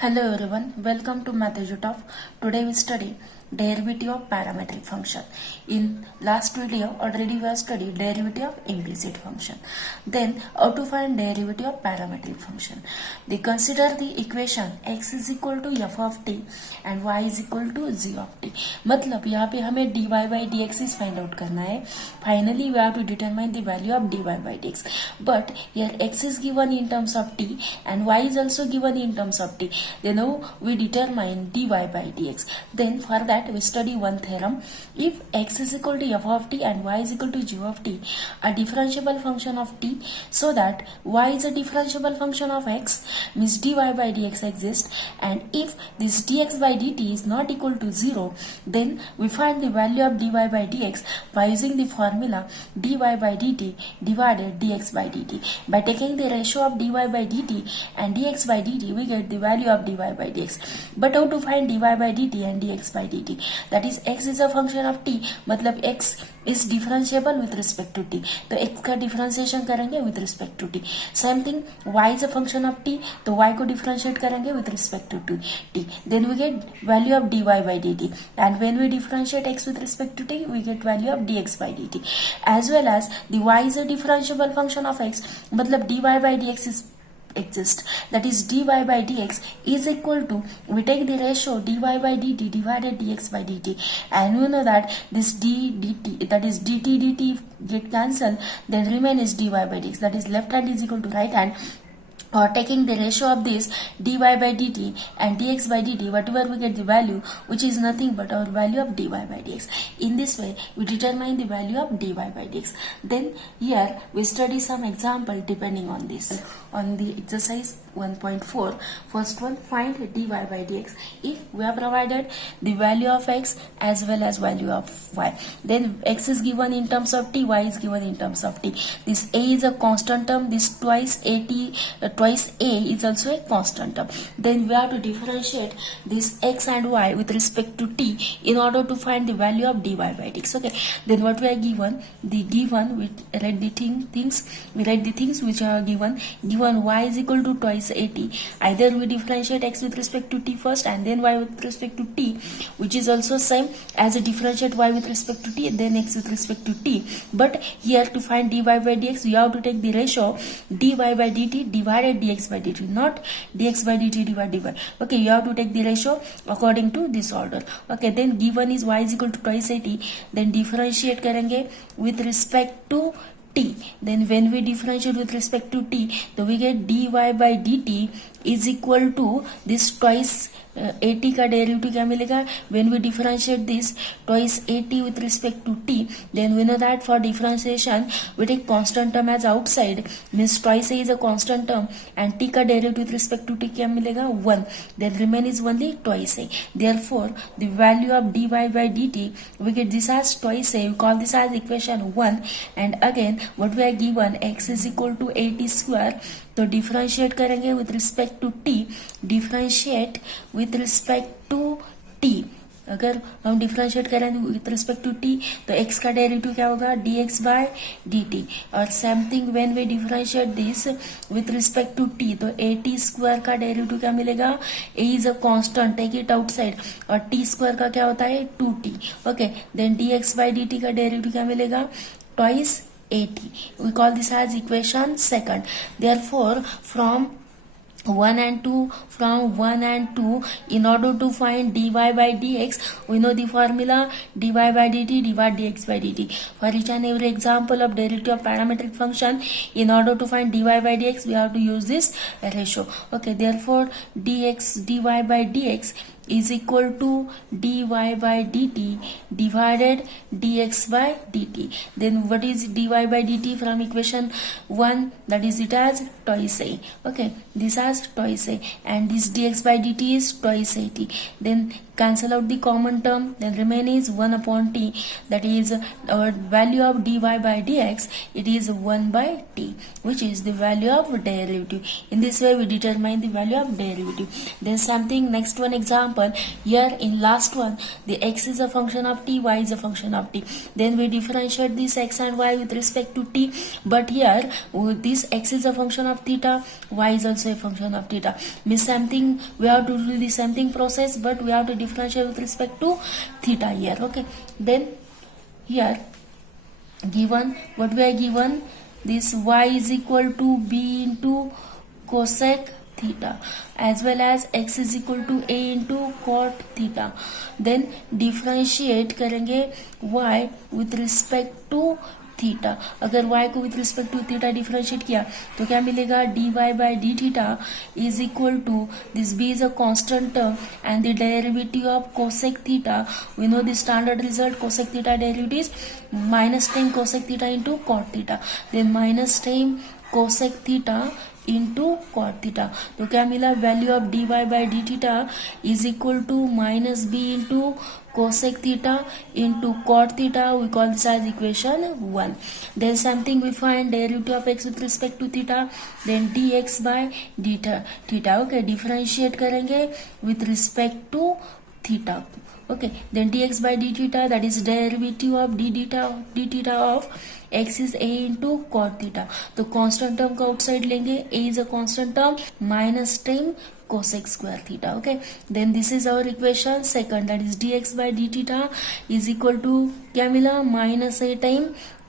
Hello everyone, welcome to Math Edu. Today we study derivative of parametric function. In last video already we have studied derivative of implicit function. Then how to find derivative of parametric function. They consider the equation x is equal to f of t and y is equal to z of t. मतलब यहाँ पे हमें dy by dx is find out करना है. Finally we have to determine the value of dy by dx. But here x is given in terms of t and y is also given in terms of t. Then now we determine dy by dx. Then for that we study one theorem. If x is equal to f of t and y is equal to g of t, a differentiable function of t, so that y is a differentiable function of x, means dy by dx exists, and if this dx by dt is not equal to 0, then we find the value of dy by dx by using the formula dy by dt divided dx by dt. By taking the ratio of dy by dt and dx by dt, we get the value of dy by dx. But how to find dy by dt and dx by dt? That is, x is a function of t, मतलब x is differentiable with respect to t, तो x का differentiation करेंगे with respect to t. Same thing, y is a function of t, तो y को differentiate करेंगे with respect to t. Then we get value of dy by dt, and when we differentiate x with respect to t, we get value of dx by dt. As well as the y is a differentiable function of x, मतलब dy by dx is exist, that is dy by dx is equal to, we take the ratio dy by dt divided dx by dt, and you know that this d dt, that is dt dt get cancelled, then remain is dy by dx, that is left hand is equal to right hand, or taking the ratio of this dy by dt and dx by dt, whatever we get the value, which is nothing but our value of dy by dx. In this way we determine the value of dy by dx. Then here we study some example depending on this. On the exercise 1.4, first one, find dy by dx. If we are provided the value of x as well as value of y, then x is given in terms of t, y is given in terms of t. This a is a constant term, this twice a is also a constant term. Then we have to differentiate this x and y with respect to t in order to find the value of dy by dx. Okay, then what we are given, the given, we write the things which are given y is equal to twice at, either we differentiate x with respect to t first and then y with respect to t, which is also same as a differentiate y with respect to t and then x with respect to t. But here to find dy by dx, you have to take the ratio dy by dt divided dx by dt, not dx by dt divided dy. Okay, you have to take the ratio according to this order. Okay, then given is y is equal to twice at, then differentiate करेंगे with respect to t. Then when we differentiate with respect to t, so we get dy by dt is equal to this twice at का derivative क्या मिलेगा, when we differentiate this twice at with respect to t, then we know that for differentiation we take constant term as outside, means twice a is a constant term and t का derivative with respect to t क्या मिलेगा, 1, then remain is only twice a. Therefore the value of dy by dt, we get this as twice a, we call this as equation 1, and again what we are given, x is equal to 80 square, तो differentiate करेंगे with respect to T, differentiate with respect to T. अगर हम differentiate करेंगे with respect to T, तो x का derivative क्या होगा, dx by dt. और same thing when we differentiate this with respect to t, तो at स्क्वायर का डेरिवेटिव क्या मिलेगा, a is a constant, take it outside, और t स्क्वायर का क्या होता है 2t. Okay, then dx by dt का डेरिवेटिव क्या मिलेगा, twice 80. We call this as equation second. Therefore from 1 and 2, in order to find dy by dx, we know the formula dy by dt divided dx by dt. For each and every example of derivative of parametric function, in order to find dy by dx, we have to use this ratio. Okay, therefore dy by dx is equal to dy by dt divided dx by dt. Then what is dy by dt from equation 1, that is it as twice a. Okay, this as twice a, and this dx by dt is twice at. Then cancel out the common term, then remain is 1 upon t, that is our value of dy by dx, it is 1 by t, which is the value of derivative. In this way we determine the value of derivative. Then something, next one example, here in last one, the x is a function of t, y is a function of t, then we differentiate this x and y with respect to t, but here this x is a function of theta, y is also a function of theta, means something we have to do the same thing process, but we have to differentiate with respect to theta here. Okay, then here given what we are given, this y is equal to b into cosec theta, as well as x is equal to a into cot theta. then differentiate करेंगे y with respect to theta. अगर y को with respect to theta differentiate किया तो क्या मिलेगा, dy by d theta is equal to this b is a constant term and the derivative of cosec theta, we know the standard result, cosec theta derivative is minus ten cosec theta into cot theta, then minus ten cosec theta into cot theta. तो क्या मिला, value of dy by d theta is equal to minus b into cosec theta into cot theta. We call this as equation 1. Then something we find derivative of x with respect to theta, then dx by d theta. Okay, differentiate करेंगे with respect to theta. Okay, then dx by d theta, that is derivative of d theta of x is a into cot theta. तो constant term को outside लेंगे, a is a constant term, minus 10 cosec square theta. Okay, then this is our equation second, that is dx by d theta is equal to क्या मिला, minus a time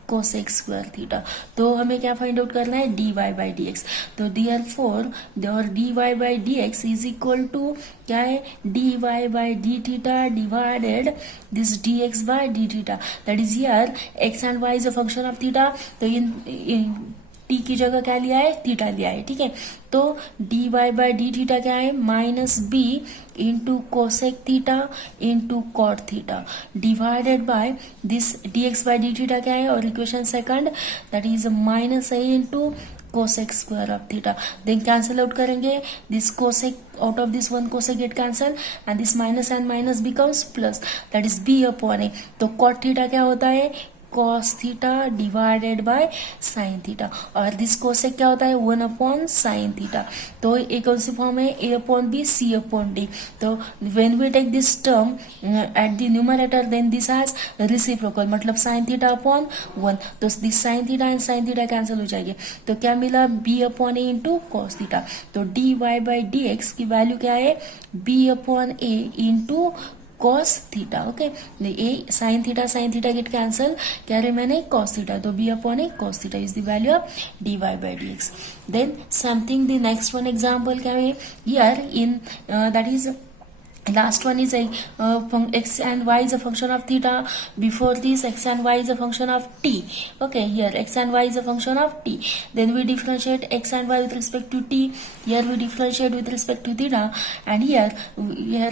cosec square theta. तो हमें क्या find out करना है, dy by dx. तो therefore और dy by dx is equal to क्या है, dy by d theta divided this dx by d theta. That is here x and y is a function of theta. तो in t की जगह क्या लिया है, थीटा लिया है. ठीक है, तो dy by d थीटा क्या है, minus b into cosec theta into cot theta divided by this dx by d theta क्या है, और equation second that is minus a into cosec square of theta. Then cancel out करेंगे, this cosec out of this one cosec get cancel and this minus and minus becomes plus, that is b upon a. तो cot theta क्या होता है, cos theta divided by sin theta, और this cosec क्या होता है, 1 upon sin theta. तो एक कौन सी फॉर्म है, a upon b c upon d. तो when we take this term at the numerator, then this has reciprocal, मतलब sin theta upon 1. तो this sin theta and sin theta cancel हो जाएंगे. तो क्या मिला, b upon a into cos theta. तो dy by dx की value क्या है, b upon a into cos theta. Okay, a sin theta get cancel, क्या रिमेने cos theta. तो b upon a cos theta is the value of dy by dx. Then something, the next one example क्या है, here in that is last one is a x and y is a function of theta. Before this x and y is a function of t. Okay, here x and y is a function of t, then we differentiate x and y with respect to t. Here we differentiate with respect to theta, and here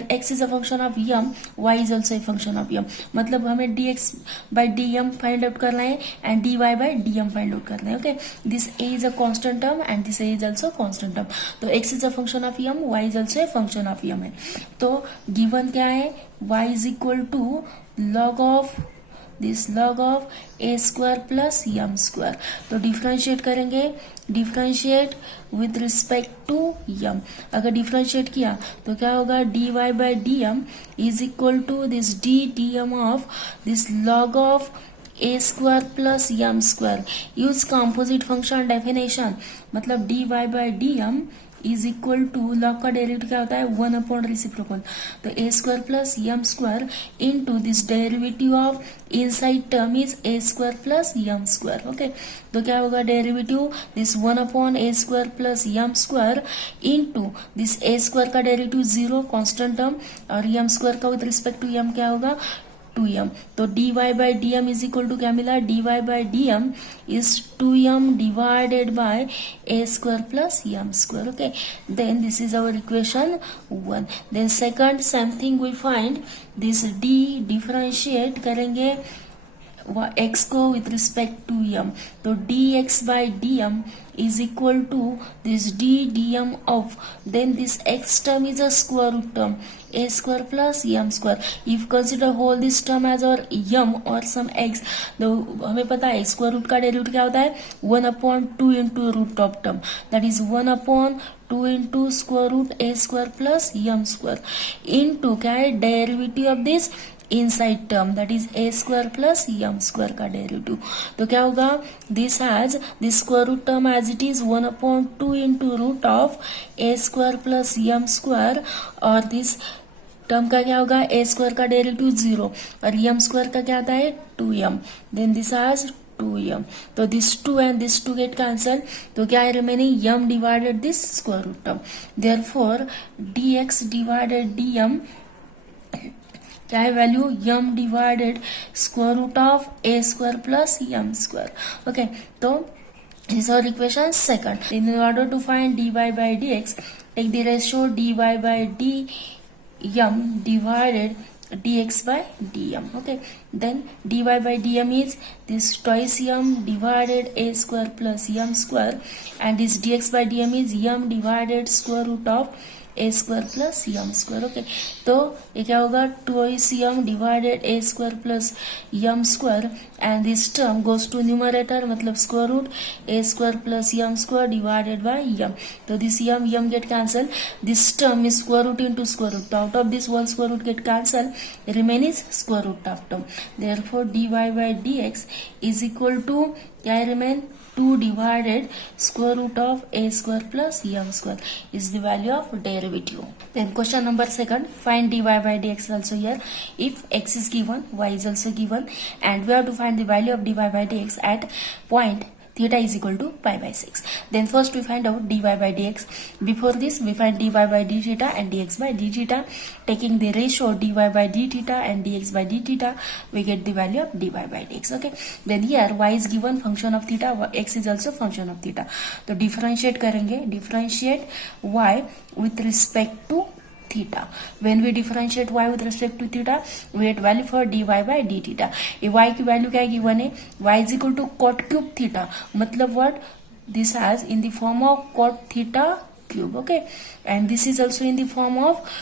x is a function of m, y is also a function of m. मतलब हमें dx by dm find out करना है and dy by dm find out करना है. Okay, this a is a constant term and this a is also constant term. तो x is a function of m, y is also a function of m है. तो given क्या है, y is equal to log of this log of a square plus m square. तो differentiate करेंगे, differentiate with respect to m. अगर differentiate किया तो क्या होगा, dy by dm is equal to this dm of this log of a square plus m square. Use composite function definition, मतलब dy by dm is equal to, log का derivative क्या होता है, 1 अपॉन रेसिप्रोकल. तो a square plus m square into this derivative of inside term is a square plus m square. Okay, तो क्या होगा, derivative this 1 upon a square plus m square into this a square का derivative 0 constant term, और m square का with respect to m क्या होगा, 2m. तो dy by dm is equal to क्या मिला, dy by dm is 2m divided by a square plus m square. Okay, then this is our equation 1. Then second same thing we find this d differentiate करेंगे x को with respect to m, तो dx by dm is equal to this d dm of, then this x term is a square root term, a square plus m square. If consider whole this term as or m or some x, तो हमें पता है square root का derivative क्या होता है 1/2 into root of term, that is 1/2 into square root a square plus m square into क्या है derivative of this inside term, that is a square plus M square का डेरिवेटिव. तो क्या होगा, this has this square root term as it is 1/2 into root of a square plus M square, और this term का क्या होगा ए square का derivative 0 और एम स्क्वायर का क्या आता है 2m, then this has 2m. तो this 2 and this 2 get cancel, तो क्या है remaining m divided this square root term. Therefore dx divided dm क्या है value m divided square root of a square plus M square. Okay, तो this is our equation second. In order to find dy by dx, take the ratio dy by dm divided dx by dm. Okay, then dy by dm is this twice m divided a square plus m square, and this dx by dm is m divided square root of A square plus M square. Okay, तो ये क्या होगा twice M divided A square plus M square, and this term goes to numerator, मतलब square root A square plus M square divided by M. तो this M get cancel, this term is square root into square root, out of this one square root get cancel, remain is square root of term. Therefore dy by dx is equal to क्या remain 2 divided square root of a square plus m square is the value of derivative. Then question number second, find dy by dx also here. If x is given, y is also given, and we have to find the value of dy by dx at point theta is equal to pi by 6. Then first we find out dy by dx. Before this we find dy by d theta and dx by d theta. Taking the ratio dy by d theta and dx by d theta, we get the value of dy by dx. Okay, then here y is given function of theta, x is also function of theta. तो differentiate करेंगे, differentiate y with respect to theta. When we differentiate y with respect to theta, we get value for dy by d theta. ये y की value क्या given है, y is equal to cot cube theta, मतलब what this has in the form of cot theta cube. Okay, and this is also in the form of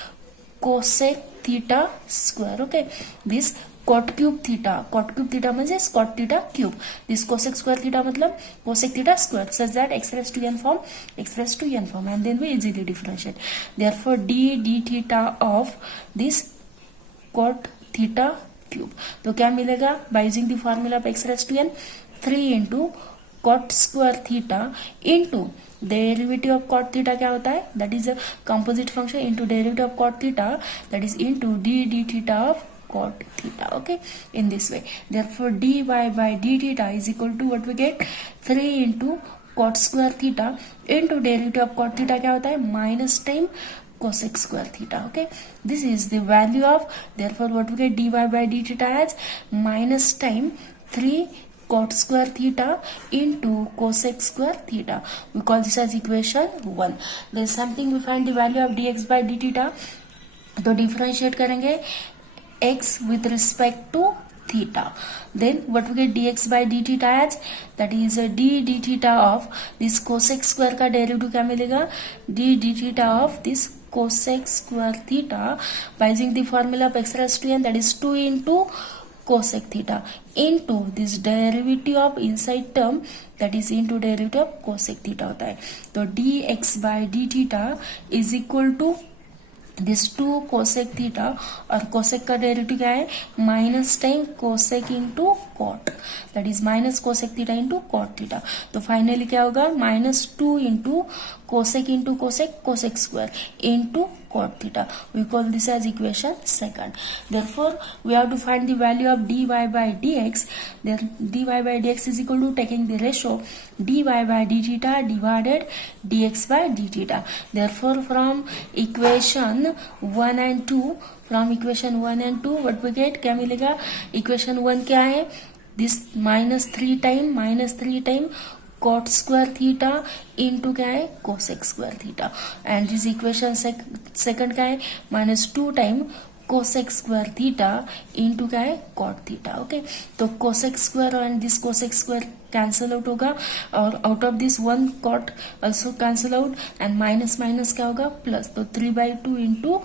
cosec theta square. Okay, this cot cube theta म्हणजे cot theta cube, this cosec square theta मतलब cosec theta square, such that x raised to n form, and then we easily differentiate. Therefore d theta of this cot theta cube, तो क्या मिलेगा by using the formula of x raised to n, 3 into cot square theta into derivative of cot theta क्या होता है, that is a composite function into derivative of cot theta, that is into d theta of cot theta. Okay, in this way, therefore dy by d theta is equal to what we get 3 into cot square theta into derivative of cot theta क्या होता है minus time cosec square theta. Okay, this is the value of, therefore what we get dy by d theta as minus time 3 cot square theta into cosec square theta. We call this as equation 1. Then something we find the value of dx by d theta, तो differentiate करेंगे x with respect to theta, then what we get dx by d theta as, that is a d theta of this cosec square का derivative क्या मिलेगा d theta of this cosec square theta by using the formula of x raised to n, that is 2 into cosec theta into this derivative of inside term, that is into derivative of cosec theta होता है. तो dx by d theta is equal to this 2 cosec theta, और cosec का derivative क्या है minus time cosec into cot, that is minus cosec theta into cot theta. तो finally क्या होगा -2 into cosec into cosec cosec square into cot theta. We call this as equation second. Therefore we have to find the value of dy by dx. Then dy by dx is equal to taking the ratio dy by d theta divided dx by d theta. Therefore from equation 1 and 2, what we get क्या मिलेगा, equation 1 क्या है, this -3 time cot square theta into क्या है cosec square theta, and this equation second क्या है -2 time cosec square theta into क्या है कॉट थीटा। ओके, तो cosec square and this cosec square cancel out होगा और out of this one cot also cancel out and minus minus क्या होगा plus, तो 3/2 into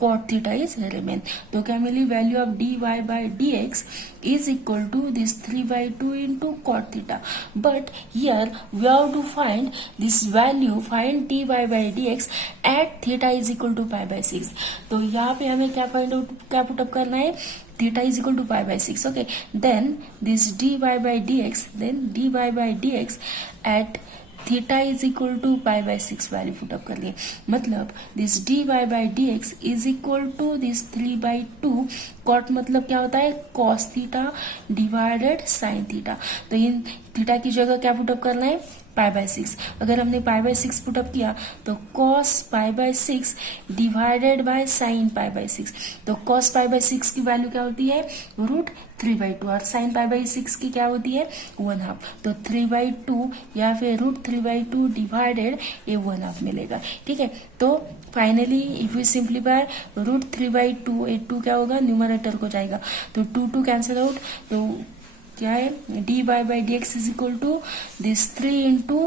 cot theta is remain। तो क्या मिली value of dy by dx is equal to this 3/2 into cot theta, but here we have to find this value, find dy by dx at theta is equal to pi/6। तो यहाँ पे हमें क्या find out क्या put up करना है, theta is equal to pi/6। okay, then this dy by dx, then dy by dx at theta is equal to pi/6 value put up कर लिए, मतलब this dy by dx is equal to this 3/2 cot, मतलब क्या होता है cos theta divided sin theta. तो इन theta की जगह क्या पुटअप करना है pi/6। अगर हमने pi/6 पुटअप किया तो cos pi/6 divided by sin pi/6, तो cos pi/6 की वैल्यू क्या होती है √3/2 और sin pi/6 की क्या होती है 1/2, तो 3/2 या फिर √3/2 डिवाइडेड ये 1/2 मिलेगा। ठीक है, तो फाइनली इफ यू सिंप्लीफाई √3/2, ये 2 क्या होगा न्यूमरेटर को जाएगा, तो 2 कैंसिल आउट, तो क्या है dy by dx is equal to this 3 into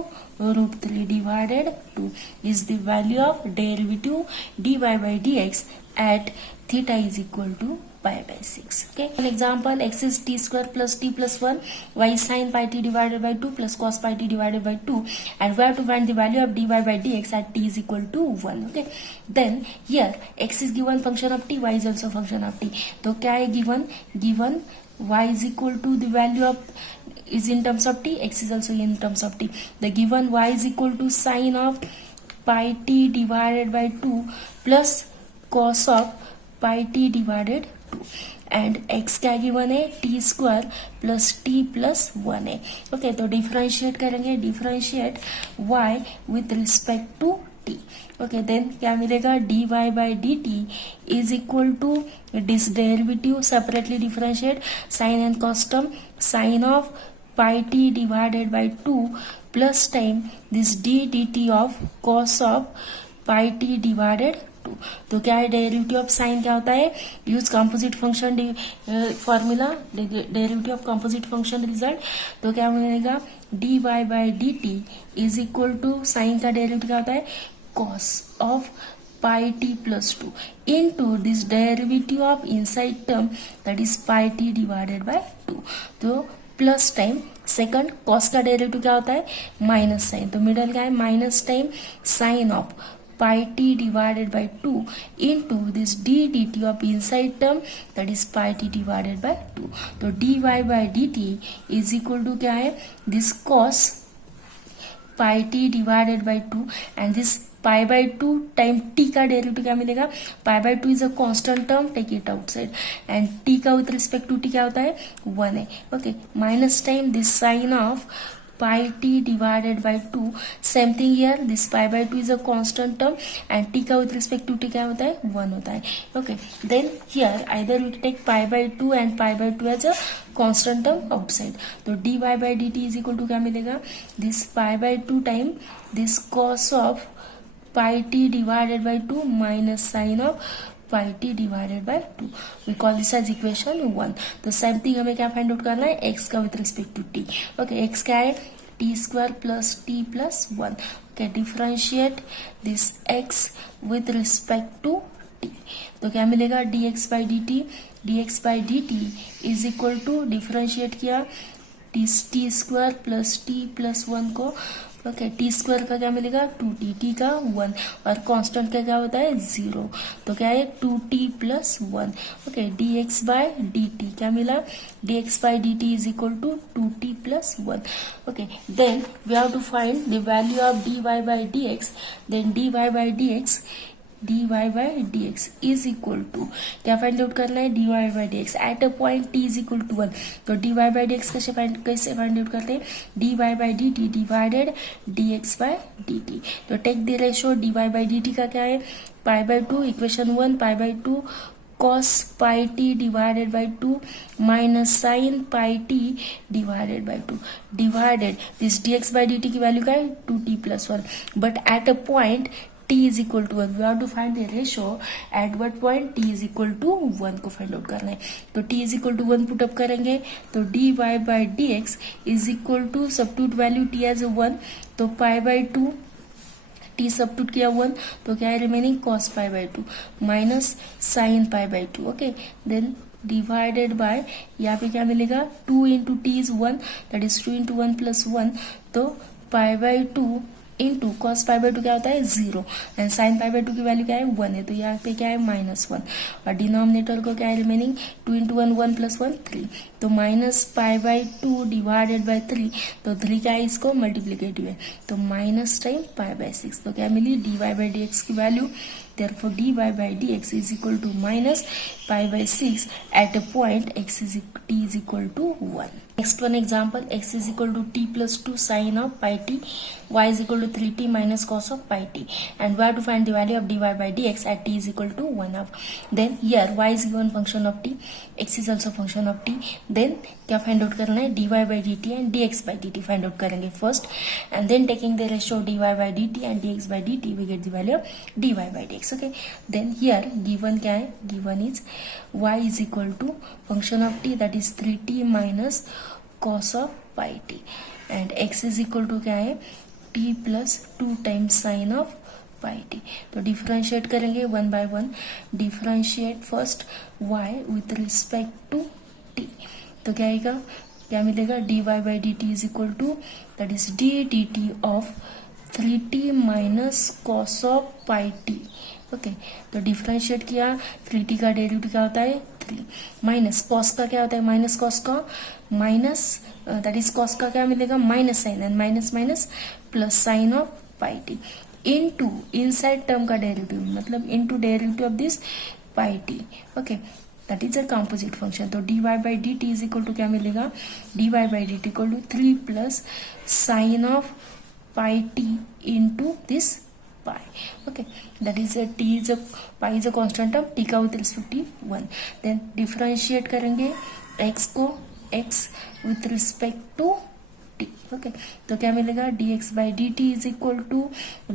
√3 divided 2 is the value of derivative dy by dx at theta is equal to pi/6। okay, an example, x is t square plus t plus 1, y is sin pi t divided by 2 plus cos pi t divided by 2, and we have to find the value of dy by dx at t is equal to 1। okay, then here x is given function of t, y is also function of t, तो क्या है given y is equal to the value of is in terms of t, x is also in terms of t, the given y is equal to sin of pi t divided by 2 plus cos of pi t divided 2 and x क्या given है t square plus t plus 1 है। Okay, तो differentiate करेंगे, differentiate y with respect to t। Okay, then क्या मिलेगा dy by d t is equal to this derivative separately differentiate sine and cos term, sine of pi t divided by 2 plus time this d d t of cos of pi t divided 2। तो क्या है derivative of sine क्या होता है, use composite function formula, derivative of composite function result, तो क्या मिलेगा dy by d t is equal to sine का डेरिवेटिव क्या होता है cos of pi t plus 2 into this derivative of inside term that is pi t divided by 2। तो plus time second cos का derivative क्या होता है minus sine, तो मिडल क्या है minus time sine of pi t divided by 2 into this d dt of inside term that is pi t divided by 2। तो dy by dt is equal to क्या है this cos pi t divided by 2 and this pi by 2 time t का derivative क्या मिलेगा, pi by 2 is a constant term, take it outside, and t का with respect to t क्या होता है 1 है। Okay, minus time this sine of pi t divided by 2, same thing here, this pi by 2 is a constant term and t का with respect to t क्या होता है 1 होता है। okay, then here either we take pi by 2 and pi by 2 as a constant term outside, तो dy by dt is equal to क्या मिलेगा this pi by 2 time this cos of pi t divided by 2 minus sin of pi t divided by 2, we call this as equation 1। तो same thing हमें क्या find out करना है x का with respect to t। Okay, x क्या है t square plus t plus 1। Okay, differentiate this x with respect to t, तो क्या मिलेगा dx by d t is equal to differentiate किया t square plus t plus 1 को। Okay, T square का क्या मिलेगा 2t, टी का 1 और कांस्टेंट का क्या होता है 0, तो क्या है 2t plus 1। Okay, dx by dt क्या मिला dx by dt is equal to 2t plus 1। Okay, then we have to find the value of dy by dx, then dy by dx is equal to क्या find out करना है dy by dx at a point t is equal to 1। तो dy by dx कैसे find out करते हैं dy by dt divided dx by dt। तो take the ratio dy by dt का क्या है pi by 2, equation 1 pi by 2 cos pi t divided by 2 minus sin pi t divided by 2 divided this dx by dt की value क्या है 2t plus 1, but at a point t is equal to 1, we have to find the ratio at what point t is equal to 1 को find out करना है। तो t is equal to 1 put up करेंगे तो dy by dx is equal to substitute value t as 1 तो pi by 2 t substitute किया 1 तो क्या है remaining cos pi by 2 minus sine pi by 2। Okay then divided by यहाँ पे क्या मिलेगा 2 into t is 1 that is 2 into 1 plus 1 तो pi by 2 into cos pi by 2 क्या होता है 0 एंड साइन पाई बाई 2 की वैल्यू क्या है 1 है तो यहाँ पे क्या है -1 और डिनोमिनेटर को क्या है रिमेनिंग 2 इंटू 1 1 प्लस 1 3 तो minus pi by 2 divided by 3 तो 3 क्या है इसको मल्टीप्लीकेटिव है तो माइनस टाइम पाई बाई 6 तो क्या मिली dy बाई dx की value therefore dy by dx is equal to minus pi by 6 at a point t is equal to 1. Next one example, x is equal to t plus 2 sin of pi t, y is equal to 3t minus cos of pi t, and we have to find the value of dy by dx at t is equal to 1 half. Then here y is given function of t, x is also function of t. Then क्या find out करना है dy by dt and dx by dt find out करेंगे first and then taking the ratio dy by dt and dx by dt we get the value of dy by dx. Okay, then here given क्या है given is y is equal to function of t that is 3t minus cos of pi t and x is equal to क्या है t plus 2 times sin of pi t. तो differentiate करेंगे one by one differentiate first y with respect to t तो क्या आएगा क्या मिलेगा dy by dt is equal to that is d dt of 3t minus cos of pi t. Okay तो differentiate किया 3t का derivative क्या होता है 3 माइनस कॉस का क्या होता है माइनस कॉस का माइनस दैट इज कॉस का क्या मिलेगा minus sine and minus minus plus sine of pi t into inside term का डेरिवेटिव मतलब into derivative of this pi t. Okay that is a composite function तो dy by dt is equal to क्या मिलेगा dy by dt equal to 3 plus sine of pi t into this pi. Okay, that is a t is a pi is a constant of t का with respect to 1. Then differentiate करेंगे x को x with respect to t. Okay, तो क्या मिलेगा dx by dt is equal to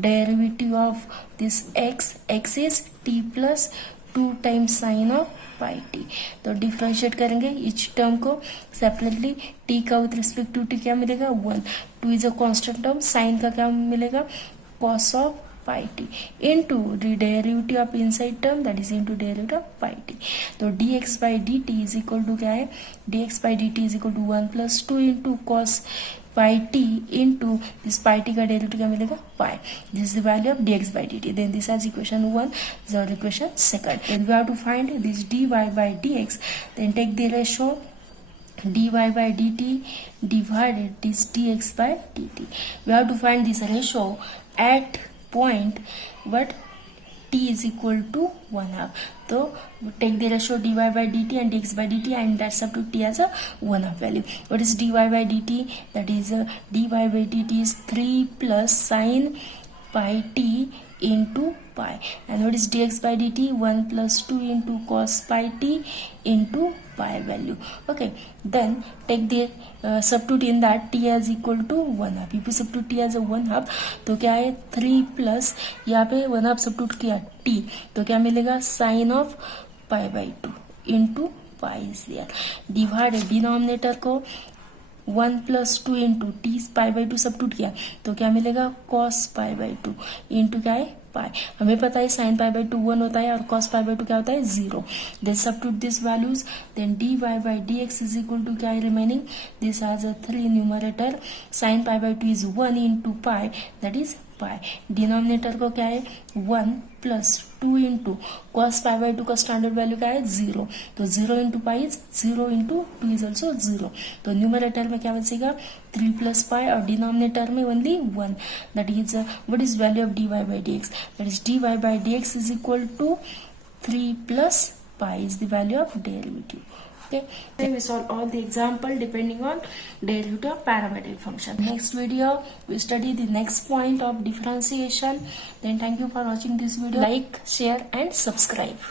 derivative of this x is t plus 2 times sin of pi t. तो differentiate करेंगे each term को separately t का with respect to t क्या मिलेगा 1 2 is a constant term sine का क्या मिलेगा cos of pi t into the derivative of inside term that is into derivative of pi t. तो dx by dt is equal to क्या है dx by dt is equal to 1 plus 2 into cos pi t into this pi t का derivative क्या मिलेगा pi. This is the value of dx by dt. Then this is equation 1. This is our equation 2. Then we have to find this dy by dx. Then take the ratio dy by dt divided this dx by dt. We have to find this ratio at point what t is equal to 1 half. So take the ratio dy by dt and dx by dt and that substitute t as a 1 half value. What is dy by dt? That is dy by dt is 3 plus sin pi t into pi and what is dx by dt 1 plus 2 into cos pi t into pi value. Okay, then take the substitute in that t as equal to 1 half. if you substitute t as a 1 half तो क्या है 3 plus यहाँ पे 1 half substitute किया t तो क्या मिलेगा sin of pi by 2 into pi is there divided denominator को 1 plus 2 into T pi by 2 substitute किया तो क्या मिलेगा cos पाई बाई 2 इंटू क्या है पाई हमें पता है sin पाई बाई 2 1 होता है और cos पाई बाई 2 क्या होता है 0. Then substitute this values then dy by dx is equal to क्या है remaining this has a 3 numerator sin pi by 2 is 1 into pi that is pi denominator को क्या है 1 plus 2 into cos pi by 2 का standard value क्या है 0 तो 0 into pi is 0 into 2 is also 0 तो न्यूमरेटर में क्या बचेगा 3 प्लस पाई और डिनोमिनेटर में only 1 that is what is value of dy by dx that is dy by dx is equal to 3 plus pi is the value of derivative. Okay, then we solve all the example depending on derivative of parametric function. Next video we study the next point of differentiation. Then thank you for watching this video. Like, share and subscribe.